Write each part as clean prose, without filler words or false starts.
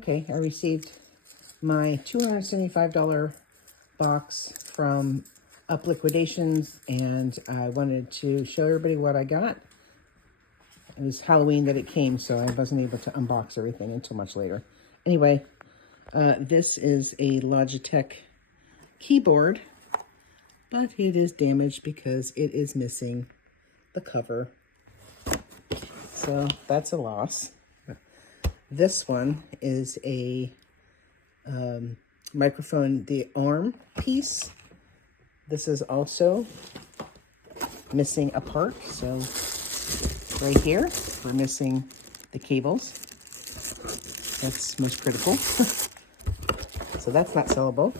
Okay, I received my $275 box from UPLiquidation, and I wanted to show everybody what I got. It was Halloween that it came, so I wasn't able to unbox everything until much later. Anyway, this is a Logitech keyboard, but it is damaged because it is missing the cover. So that's a loss. This one is a microphone, the arm piece. This is also missing a part. So right here, we're missing the cables. That's most critical. So that's not sellable.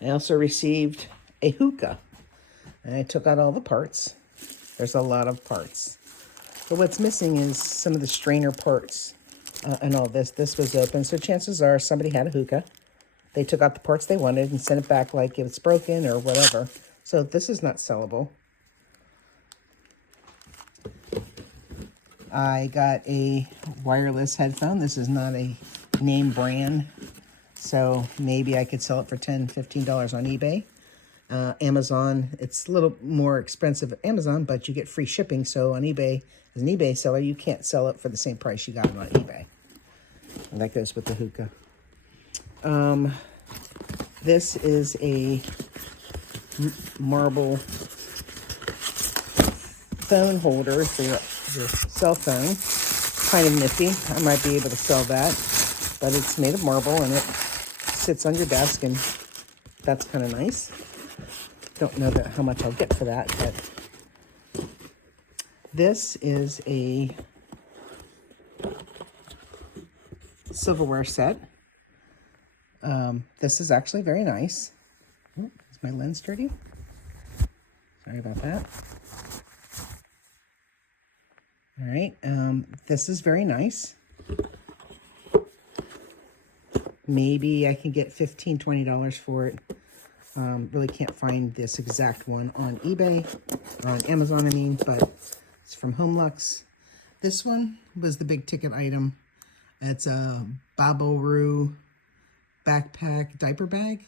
I also received a hookah, and I took out all the parts. There's a lot of parts. But what's missing is some of the strainer parts and all this. This was open, so chances are somebody had a hookah. They took out the parts they wanted and sent it back like it's broken or whatever. So this is not sellable. I got a wireless headphone. This is not a name brand, so maybe I could sell it for $10, $15 on eBay. Amazon, it's a little more expensive at Amazon, but you get free shipping. So on eBay, as an eBay seller, you can't sell it for the same price you got it on eBay. And that goes with the hookah. This is a marble phone holder for your cell phone. Kind of nifty. I might be able to sell that, but it's made of marble and it sits on your desk, and that's kind of nice. Don't know how much I'll get for that, but this is a silverware set. This is actually very nice. Oh, is my lens dirty? Sorry about that. All right, this is very nice. Maybe I can get $15, $20 for it. Really can't find this exact one on eBay, or on Amazon, I mean, but it's from HomeLux. This one was the big ticket item. It's a Baboru backpack diaper bag.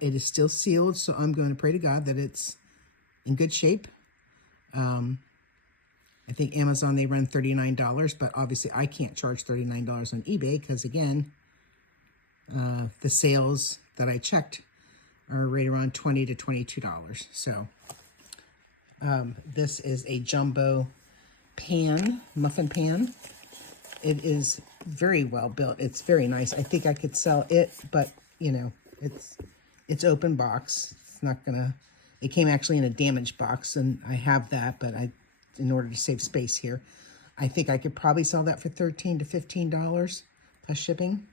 It is still sealed, so I'm going to pray to God that it's in good shape. I think Amazon, they run $39, but obviously I can't charge $39 on eBay because, again, the sales that I checked are right around $20 to $22. So this is a jumbo pan, muffin pan. It is very well built. It's very nice. I think I could sell it, but you know, it's open box. It's not gonna. It came actually in a damaged box, and I have that, but in order to save space here, I think I could probably sell that for $13 to $15 plus shipping.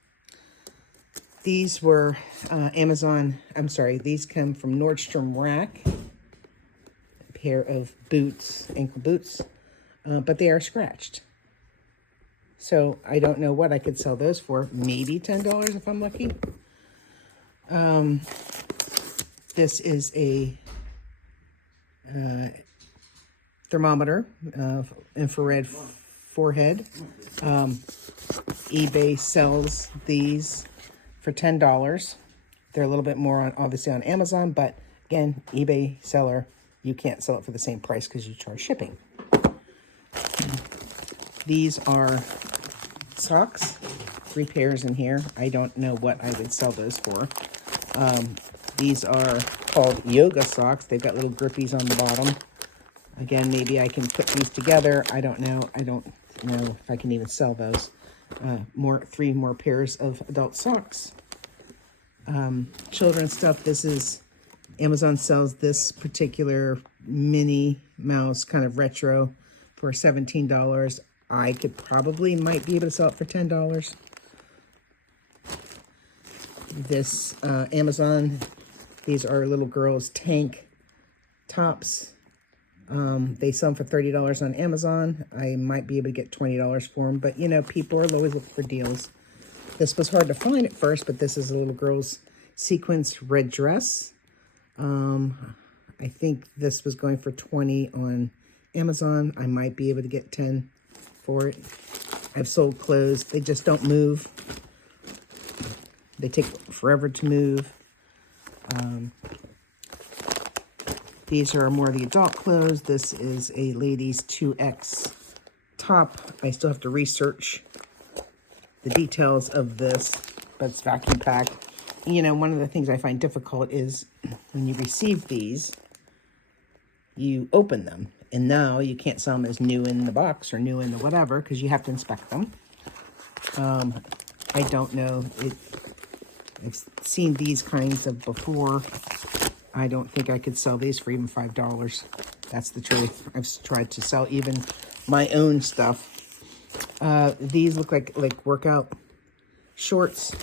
These were these come from Nordstrom Rack. A pair of boots, ankle boots, but they are scratched. So I don't know what I could sell those for. Maybe $10 if I'm lucky. This is a thermometer, infrared forehead. eBay sells these for $10. They're a little bit more obviously on Amazon, but again, eBay seller, you can't sell it for the same price because you charge shipping. These are socks, 3 pairs in here. I don't know what I would sell those for. These are called yoga socks. They've got little grippies on the bottom. Again, maybe I can put these together. I don't know. I don't know if I can even sell those. 3 more pairs of adult socks. Children's stuff. This is, Amazon sells this particular Minnie Mouse kind of retro for $17. I could might be able to sell it for $10. This Amazon, these are little girls' tank tops. They sell them for $30 on Amazon. I might be able to get $20 for them, but you know, people are always looking for deals. This was hard to find at first, but this is a little girl's sequins red dress. I think this was going for $20 on Amazon, I might be able to get 10 for it. I've sold clothes. They just don't move. They take forever to move. These are more of the adult clothes. This is a ladies 2X top. I still have to research the details of this, but it's vacuum packed. You know, one of the things I find difficult is when you receive these, you open them, and now you can't sell them as new in the box or new in the whatever, because you have to inspect them. I don't know. I've seen these kinds of before. I don't think I could sell these for even $5. That's the truth. I've tried to sell even my own stuff. These look like workout shorts.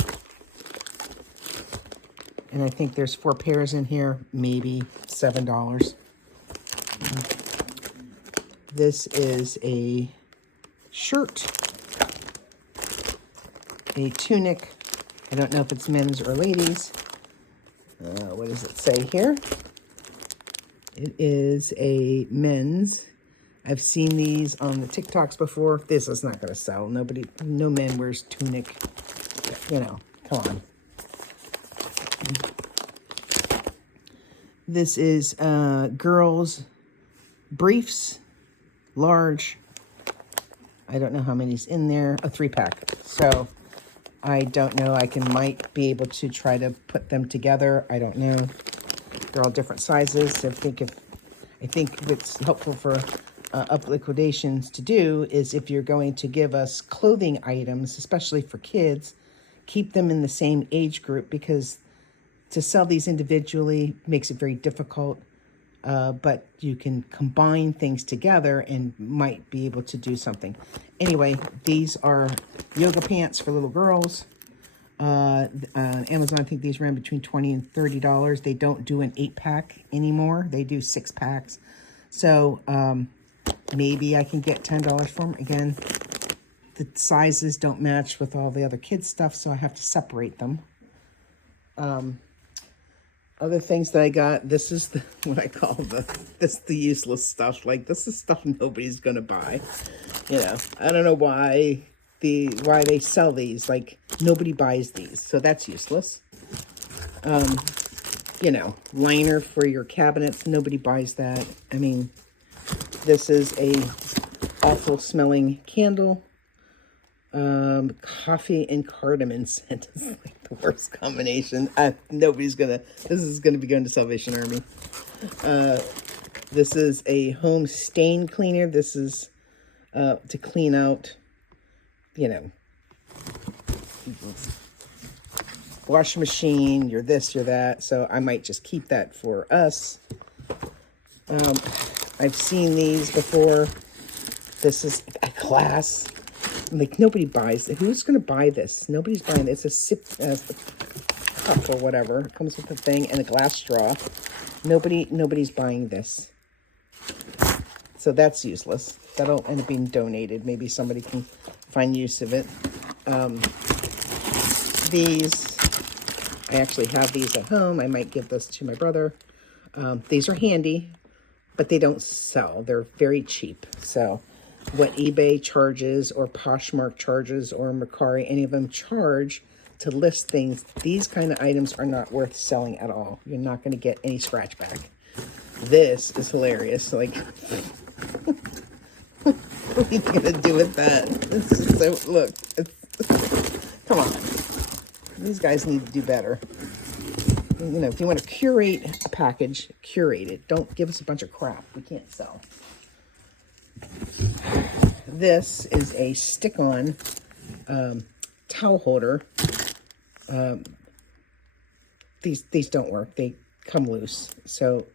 And I think there's 4 pairs in here, maybe $7. This is a shirt, a tunic. I don't know if it's men's or ladies. What does it say here? It is a men's. I've seen these on the TikToks before. This is not going to sell. No man wears tunic. You know, come on. This is girls briefs, large. I don't know how many's in there. A 3-pack. So I don't know. I might be able to try to put them together. I don't know. They're all different sizes. I think what's helpful for UPLiquidations to do is, if you're going to give us clothing items, especially for kids, keep them in the same age group, because to sell these individually makes it very difficult. But you can combine things together and might be able to do something. Anyway, these are yoga pants for little girls. Amazon, I think these ran between $20 and $30. They don't do an 8-pack anymore. They do 6-packs. So maybe I can get $10 for them. Again, the sizes don't match with all the other kids' stuff, so I have to separate them. Other things that I got, this is what I call the useless stuff. Like, this is stuff nobody's gonna buy. You know, I don't know why they sell these. Like, nobody buys these, so that's useless. You know, liner for your cabinets, nobody buys that. I mean, this is a awful smelling candle. Coffee and cardamom scent is like the worst combination. This is gonna be going to Salvation Army. This is a home stain cleaner. This is to clean out, you know, washing machine, you're this, you're that. So I might just keep that for us. I've seen these before. This is a glass. Like, nobody buys it. Who's going to buy this? Nobody's buying it. It's a sip cup or whatever. It comes with a thing and a glass straw. Nobody's buying this. So that's useless. That'll end up being donated. Maybe somebody can find use of it. These, I actually have these at home. I might give this to my brother. These are handy, but they don't sell. They're very cheap. So what eBay charges or Poshmark charges or Mercari, any of them charge to list things, these kind of items are not worth selling at all. You're not going to get any scratch back. This is hilarious. Like, what are you going to do with that? This is so, look, come on. These guys need to do better. You know, if you want to curate a package, curate it. Don't give us a bunch of crap we can't sell. This is a stick-on towel holder. These don't work. They come loose. So,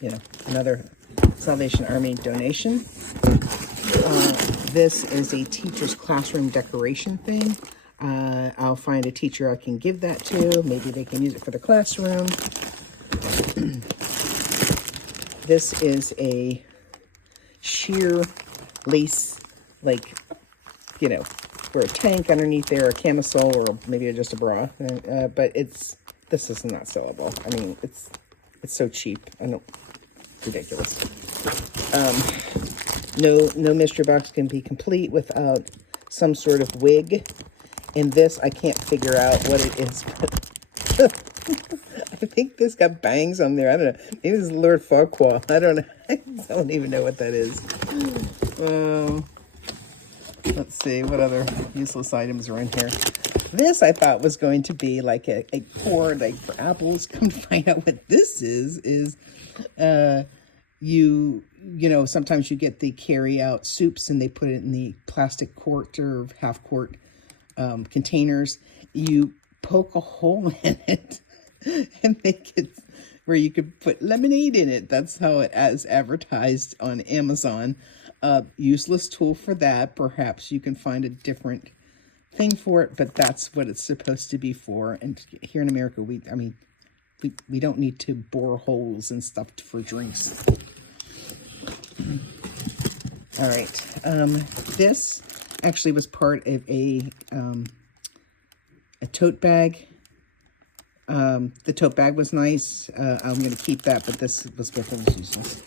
you know, another Salvation Army donation. This is a teacher's classroom decoration thing. I'll find a teacher I can give that to. Maybe they can use it for the classroom. This is a sheer lace, like, you know, for a tank underneath there, a camisole, or maybe just a bra. But this is not sellable. I mean, it's so cheap. I don't, ridiculous. No mystery box can be complete without some sort of wig. In this, I can't figure out what it is, but I think this got bangs on there. I don't know. Maybe this is Lord Farquaad. I don't know. I don't even know what that is. Let's see, what other useless items are in here. This I thought was going to be like a cord like for apples. Come find out what this is you know, sometimes you get the carry out soups and they put it in the plastic quart or half quart containers. You poke a hole in it and make it where you could put lemonade in it. That's how it is advertised on Amazon. Useless tool for that. Perhaps you can find a different thing for it, but that's what it's supposed to be for. And here in America, we don't need to bore holes and stuff for drinks. All right. This actually was part of a tote bag. The tote bag was nice. I'm going to keep that, but this was useless.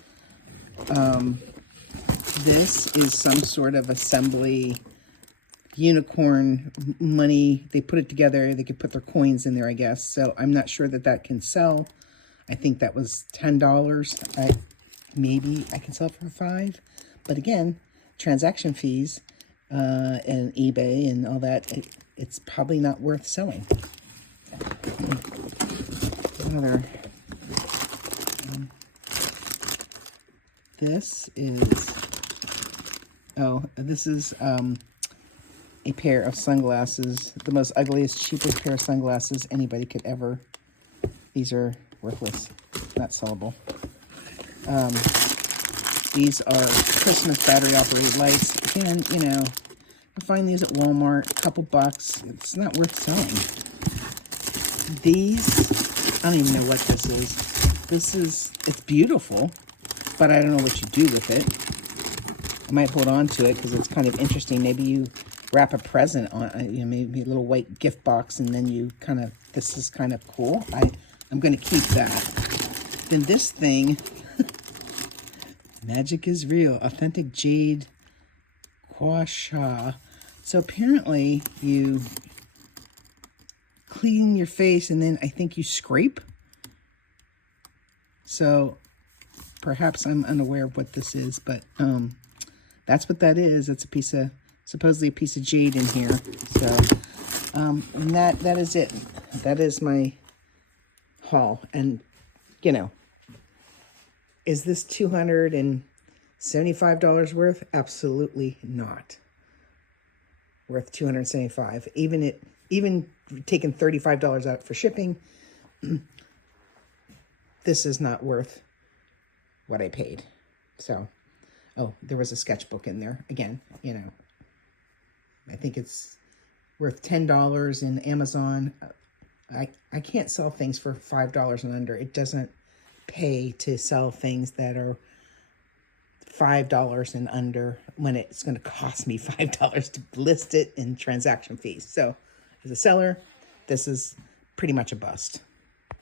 This is some sort of assembly unicorn money. They put it together. They could put their coins in there, I guess. So I'm not sure that can sell. I think that was $10. Maybe I can sell it for $5. But again, transaction fees and eBay and all that, it's probably not worth selling. Another. This is a pair of sunglasses, the most ugliest, cheapest pair of sunglasses anybody could ever. These are worthless, not sellable. These are Christmas battery operated lights. Again, you know, I find these at Walmart, a couple bucks. It's not worth selling. These, I don't even know what this is. It's beautiful, but I don't know what you do with it. I might hold on to it because it's kind of interesting. Maybe you wrap a present on, you know, maybe a little white gift box, and then you kind of, this is kind of cool. I'm going to keep that. Then this thing, magic is real, authentic jade gua sha. So apparently you clean your face and then I think you scrape. So perhaps I'm unaware of what this is, but that's what that is. It's a piece of, supposedly a piece of jade in here. So and that is it. That is my haul. And you know, is this $275 worth? Absolutely not worth $275. Even taking $35 out for shipping, this is not worth what I paid. So, oh, there was a sketchbook in there. Again, you know, I think it's worth $10 in Amazon. I can't sell things for $5 and under. It doesn't pay to sell things that are $5 and under when it's going to cost me $5 to list it in transaction fees. So as a seller, this is pretty much a bust.